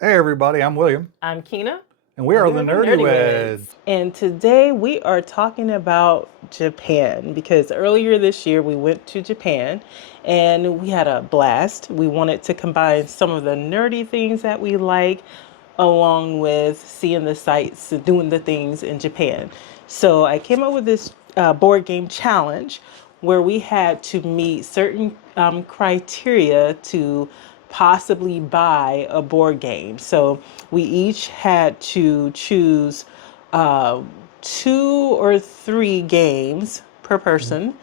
Hey everybody, I'm William, I'm Kina. and we And are we the are the Nerdy Nerdy Weds. Weds. And today we are talking about Japan because earlier this year we went to Japan and we had a blast. We wanted to combine some of the nerdy things that we like along with seeing the sights and doing the things in Japan. So I came up with this board game challenge where we had to meet certain criteria to possibly buy a board game. So we each had to choose uh, two or three games per person,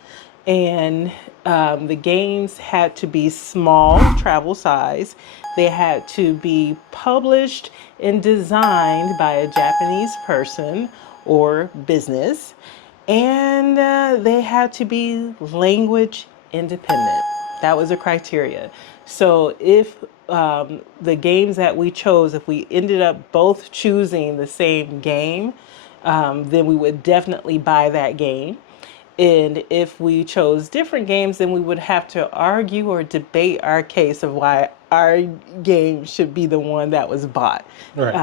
and the games had to be small, travel size. They had to be published and designed by a Japanese person or business, and they had to be language independent. That was a criteria. So if the games that we chose, if we ended up both choosing the same game, then we would definitely buy that game. And if we chose different games, then we would have to argue or debate our case of why our game should be the one that was bought. Right.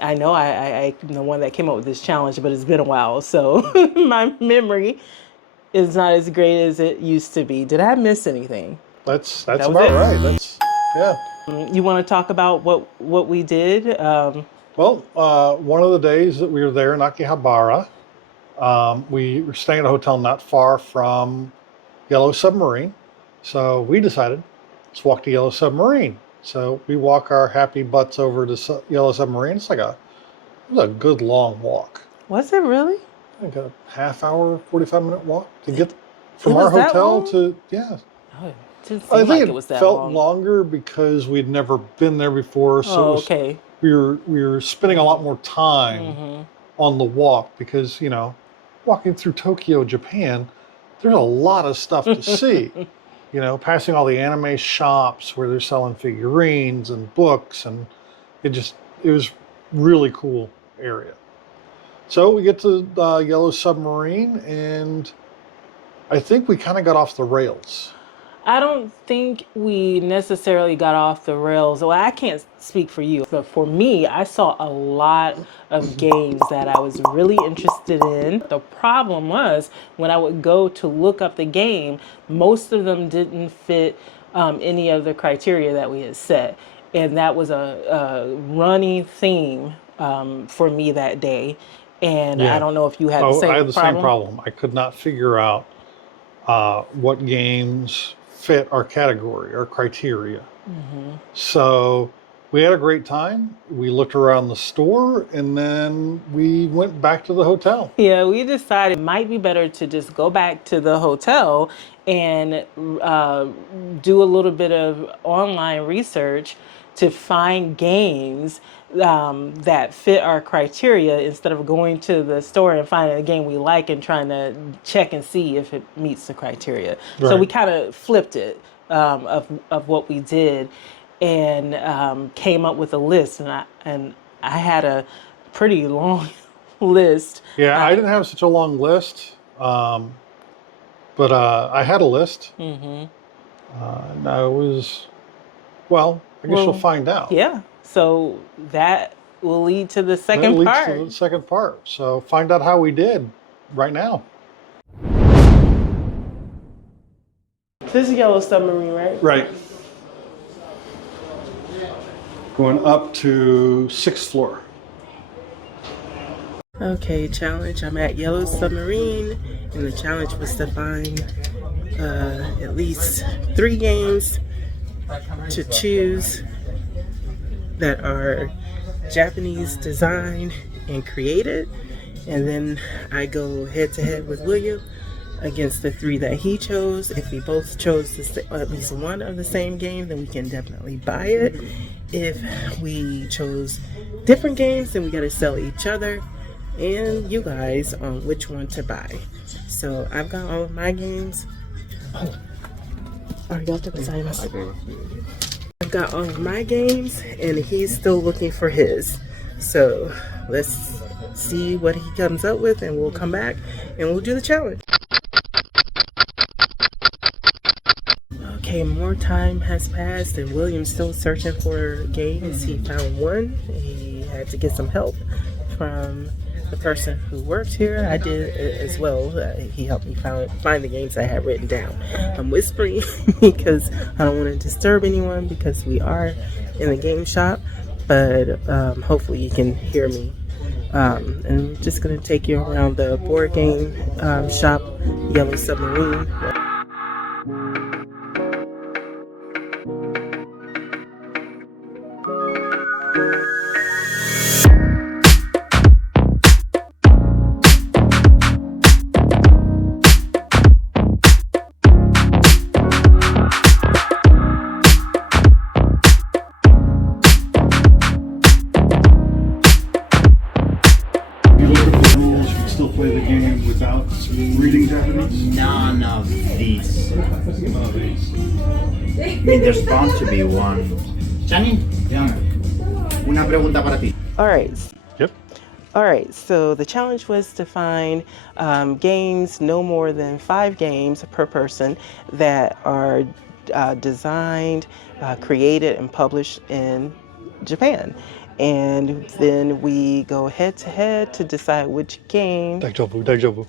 I know I'm the one that came up with this challenge, but it's been a while, so my memory is not as great as it used to be. Did I miss anything? That's That was about it? right. Yeah. You want to talk about what we did? Well, one of the days that we were there in Akihabara, we were staying at a hotel not far from Yellow Submarine. So we decided, let's walk to Yellow Submarine. So we walk our happy butts over to Yellow Submarine. It was a good long walk. Was it really? Like a half hour, 45-minute walk to get It from was our that hotel long? to, yeah. Oh, it didn't I seem like think it was it that felt long. longer because we'd never been there before, so Oh, okay. we were spending a lot more time on the walk because, walking through Tokyo, Japan, there's a lot of stuff to see. Passing all the anime shops where they're selling figurines and books, and it was really cool area. So we get to Yellow Submarine, and I think we kind of got off the rails. I don't think we necessarily got off the rails. Well, I can't speak for you, but for me, I saw a lot of games that I was really interested in. The problem was when I would go to look up the game, most of them didn't fit any of the criteria that we had set. And that was a running theme for me that day. And I Yeah. don't know if you had the Oh, I same had the same problem. problem. I could not figure out what games fit our category, our criteria. So we had a great time. We looked around the store, and then we went back to the hotel. Yeah, we decided it might be better to just go back to the hotel and do a little bit of online research to find games that fit our criteria instead of going to the store and finding a game we like and trying to check and see if it meets the criteria. So we Right. kind of flipped it of what we did and came up with a list. And I had a pretty long list. Yeah, I didn't have such a long list, but I had a list. And I was, well, I guess you'll Well, find out. yeah. So that will lead to the That second leads to part. the second part. So find out how we did right now. This is Yellow Submarine, right? Right. Going up to 6th floor. Okay, challenge. I'm at Yellow Submarine, and the challenge was to find at least 3 games to choose that are Japanese designed and created. And then I go head to head with William against the 3 that he chose. If we both chose at least one of the same game, then we can definitely buy it. If we chose different games, then we gotta sell each other and you guys on which one to buy. So I've got all of my games. Oh, I've got all of my games and he's still looking for his. So let's see what he comes up with and we'll come back and we'll do the challenge. Okay, more time has passed and William's still searching for games. He found one. He had to get some help from the person who works here. I did as well. He helped me find the games I had written down. I'm whispering because I don't want to disturb anyone because we are in the game shop, but hopefully you can hear me. And I'm just going to take you around the board game shop, Yellow Submarine. Play the game without reading Japanese? None of these. I mean, there's bound to be one. Janin, una pregunta para ti. All right. Yep. All right, so the challenge was to find games, no more than 5 games per person that are designed, created, and published in Japan. And then we go head to head to decide which game. Daijoubu.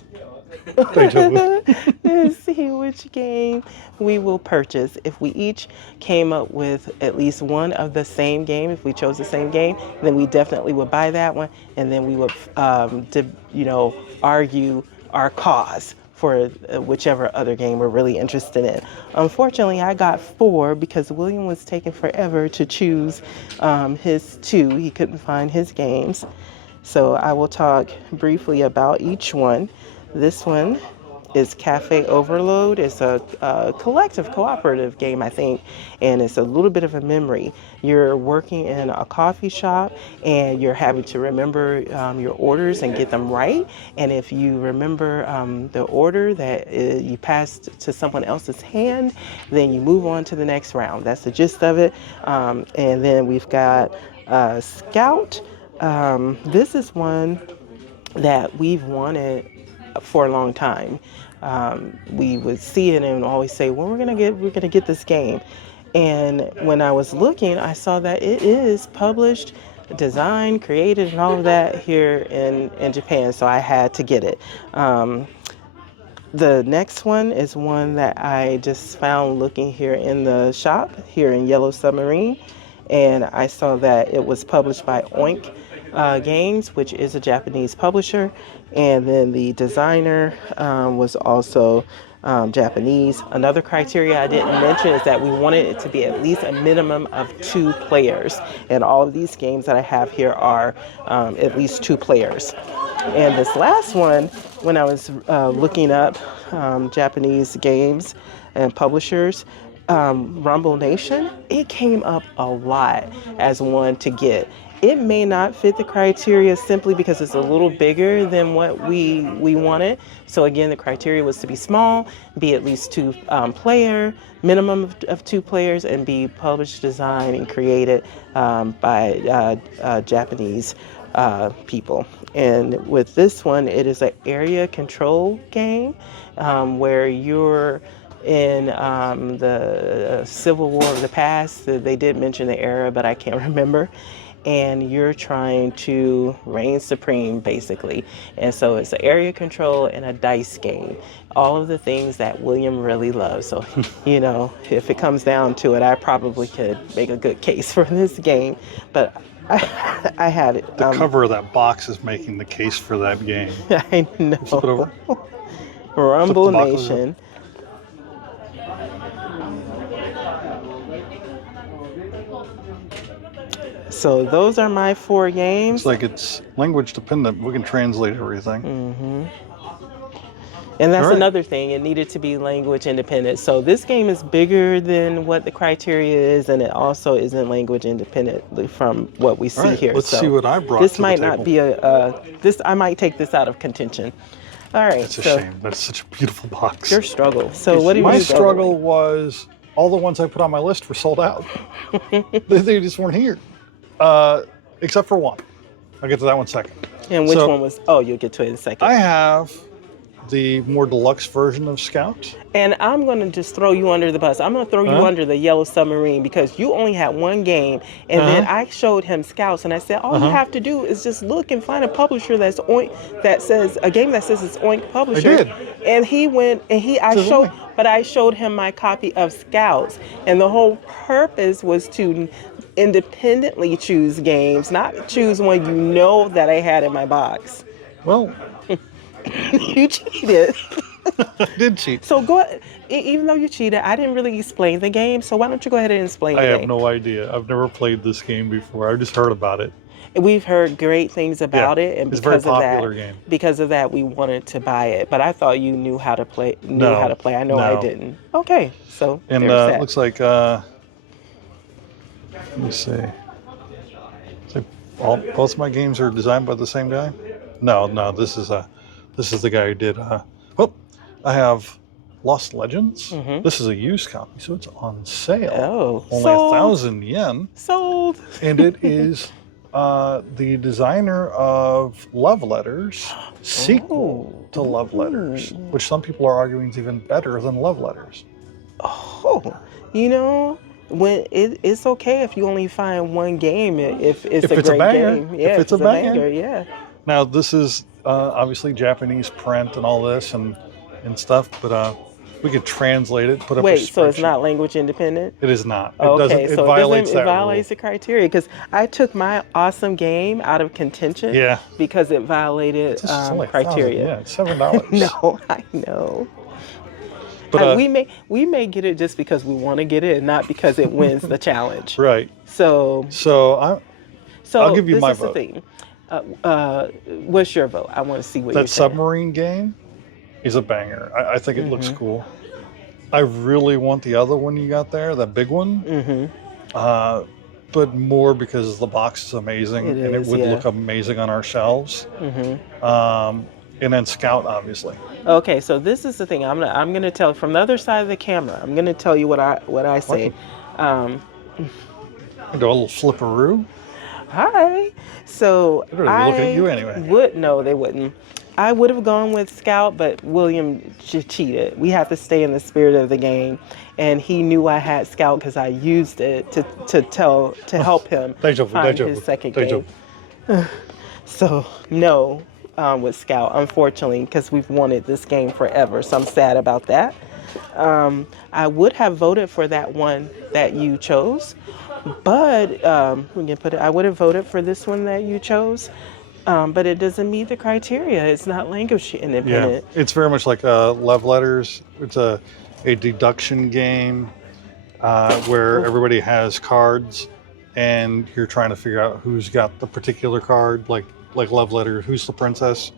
To see which game we will purchase. If we each came up with at least one of the same game, if we chose the same game, then we definitely would buy that one, and then we would, argue our cause for whichever other game we're really interested in. Unfortunately, I got 4 because William was taking forever to choose his 2. He couldn't find his games. So I will talk briefly about each one. This one is Cafe Overload. It's a collective cooperative game, I think, and it's a little bit of a memory. You're working in a coffee shop and you're having to remember your orders and get them right. And if you remember the order that you passed to someone else's hand, then you move on to the next round. That's the gist of it. And then we've got Scout. This is one that we've wanted for a long time. We would see it and always say, well, we're gonna get this game. And when I was looking, I saw that it is published, designed, created, and all of that here in Japan. So I had to get it. The next one is one that I just found looking here in the shop here in Yellow Submarine, and I saw that it was published by Oink Games, which is a Japanese publisher, and then the designer was also Japanese. Another criteria I didn't mention is that we wanted it to be at least a minimum of 2 players, and all of these games that I have here are at least 2 players. And this last one, when I was looking up Japanese games and publishers, Rumble Nation, it came up a lot as one to get. It may not fit the criteria simply because it's a little bigger than what we wanted. So again, the criteria was to be small, be at least 2 player, minimum of 2 players, and be published, designed, and created by Japanese people. And with this one, it is an area control game where you're in the Civil War of the past. They did mention the era, but I can't remember. And you're trying to reign supreme, basically. And so it's an area control and a dice game. All of the things that William really loves. So, if it comes down to it, I probably could make a good case for this game. But I had it. The cover of that box is making the case for that game. I know. Flip it over. Rumble Nation. So those are my 4 games. It's like it's language dependent. We can translate everything. Mm-hmm. And that's another thing. It needed to be language independent. So this game is bigger than what the criteria is, and it also isn't language independent from what we see here. Let's see what I brought. This to might the not table. be this. I might take this out of contention. All right. It's a shame. That's such a beautiful box. Your struggle. So what do you? My struggle was all the ones I put on my list were sold out. they just weren't here, except for one. I'll get to that one second. And which one was? Oh, you'll get to it in a second. I have the more deluxe version of Scout. And I'm going to just throw you under the bus. I'm going to throw you under the Yellow Submarine because you only had one game. And then I showed him Scouts and I said, all you have to do is just look and find a publisher that's that says a game that says it's Oink Publisher. I did. And he went and I showed him my copy of Scouts. And the whole purpose was to independently choose games, not choose one you know that I had in my box. Well, you cheated. I did cheat. So go ahead. Even though you cheated, I didn't really explain the game. So why don't you go ahead and explain I the have game? no idea. I've never played this game before. I've just heard about it. We've heard great things about it, and it's a very because of popular that, game. because of that, we wanted to buy it. But I thought you knew how to play. I know I didn't. Okay, so And there's it that. looks like let me see. It's like both my games are designed by the same guy. No, this is the guy who did. I have Lost Legends. This is a used copy, so it's on sale. Oh, only sold. 1,000 yen. Sold. And it is the designer of Love Letters, sequel to Love Letters, which some people are arguing is even better than Love Letters. Oh, you know, when it's okay if you only find one game if it's a great banger. game. Yeah, If it's a banger. yeah. Now this is obviously Japanese print and all this and stuff, but we could translate it, put up a Wait, so it's spreadsheet. not language independent? It is not. It Okay, doesn't. It so violates it that violates rule. the criteria because I took my awesome game out of contention. Yeah. Because it violated This is only 1,000. criteria. Yeah, it's $7. No, I know. But we may get it just because we want to get it, and not because it wins the challenge. right. So I'll give you this my is the vote. thing. What's your vote? I want to see what you're That saying. submarine game is a banger. I think it looks cool. I really want the other one you got there, that big one. But more because the box is amazing and it would look amazing on our shelves. And then Scout, obviously. Okay, so this is the thing. I'm gonna tell from the other side of the camera. I'm gonna tell you what I say. Do a little flipperoo. Hi. So They're gonna look at you anyway. No, they wouldn't. I would have gone with Scout, but William cheated. We have to stay in the spirit of the game, and he knew I had Scout because I used it to help him find his second game. So no, with Scout, unfortunately, because we've wanted this game forever. So I'm sad about that. I would have voted for that one that you chose, but we can put it. I would have voted for this one that you chose. But it doesn't meet the criteria. It's not language independent. Yeah, it's very much like Love Letters. It's a deduction game where everybody has cards, and you're trying to figure out who's got the particular card. Like Love Letters, who's the princess?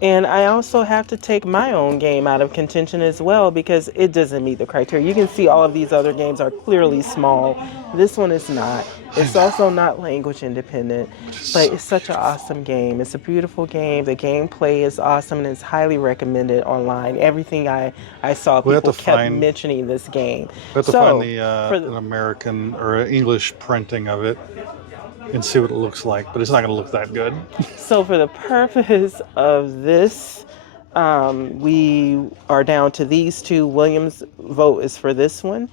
And I also have to take my own game out of contention as well because it doesn't meet the criteria. You can see all of these other games are clearly small. This one is not. It's also not language independent, but it's such an awesome game. It's a beautiful game. The gameplay is awesome and it's highly recommended online. Everything I saw, people kept mentioning this game. We have to find an American or an English printing of it and see what it looks like, but it's not going to look that good. So for the purpose of this, we are down to these two. William's vote is for this one.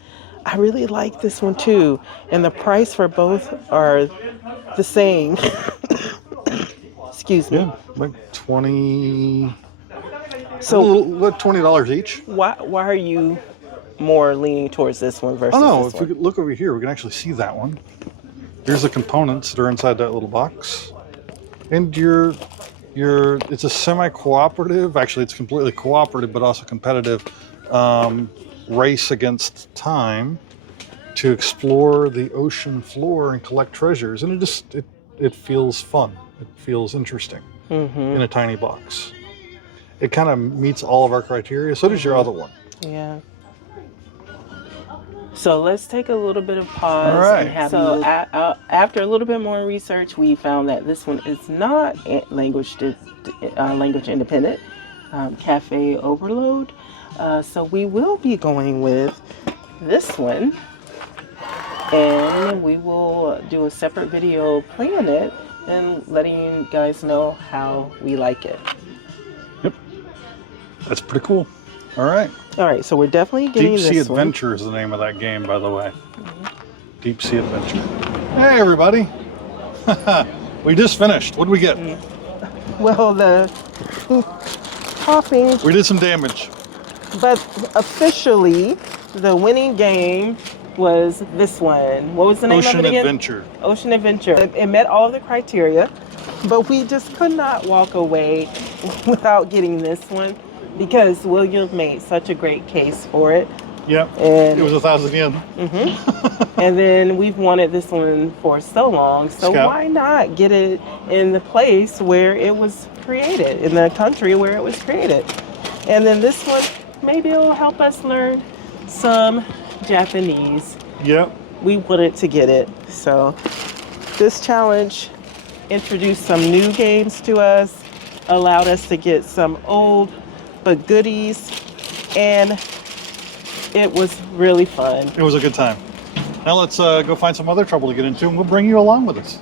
I really like this one too, and the price for both are the same. Excuse me. Yeah, like 20. So what, $20 each? why are you more leaning towards this one versus this if one? we could look over here, we can actually see that one. Here's the components that are inside that little box. And it's a semi-cooperative, actually it's completely cooperative, but also competitive race against time to explore the ocean floor and collect treasures. And it feels fun. It feels interesting in a tiny box. It kind of meets all of our criteria. So does your other one. Yeah. So let's take a little bit of pause. All right. And have after a little bit more research, we found that this one is not language independent. Cafe Overload. So we will be going with this one, and we will do a separate video playing it and letting you guys know how we like it. Yep. That's pretty cool. All right. All right, so we're definitely getting Deep Sea this one. Adventure is the name of that game, by the way. Deep Sea Adventure. Hey, everybody. We just finished. What did we get? Well, the topping, We did some damage. but officially, the winning game was this one. What was the name of Ocean it again? Adventure. Ocean Adventure. It met all of the criteria, but we just could not walk away without getting this one because William made such a great case for it. Yep. And It was 1,000 yen. And then we've wanted this one for so long, so Scout. why not get it in the place where it was created, in the country where it was created? And then this one, maybe it'll help us learn some Japanese. Yep. We wanted to get it, so this challenge introduced some new games to us, allowed us to get some old but goodies, and it was really fun. It was a good time. Now let's go find some other trouble to get into, and we'll bring you along with us.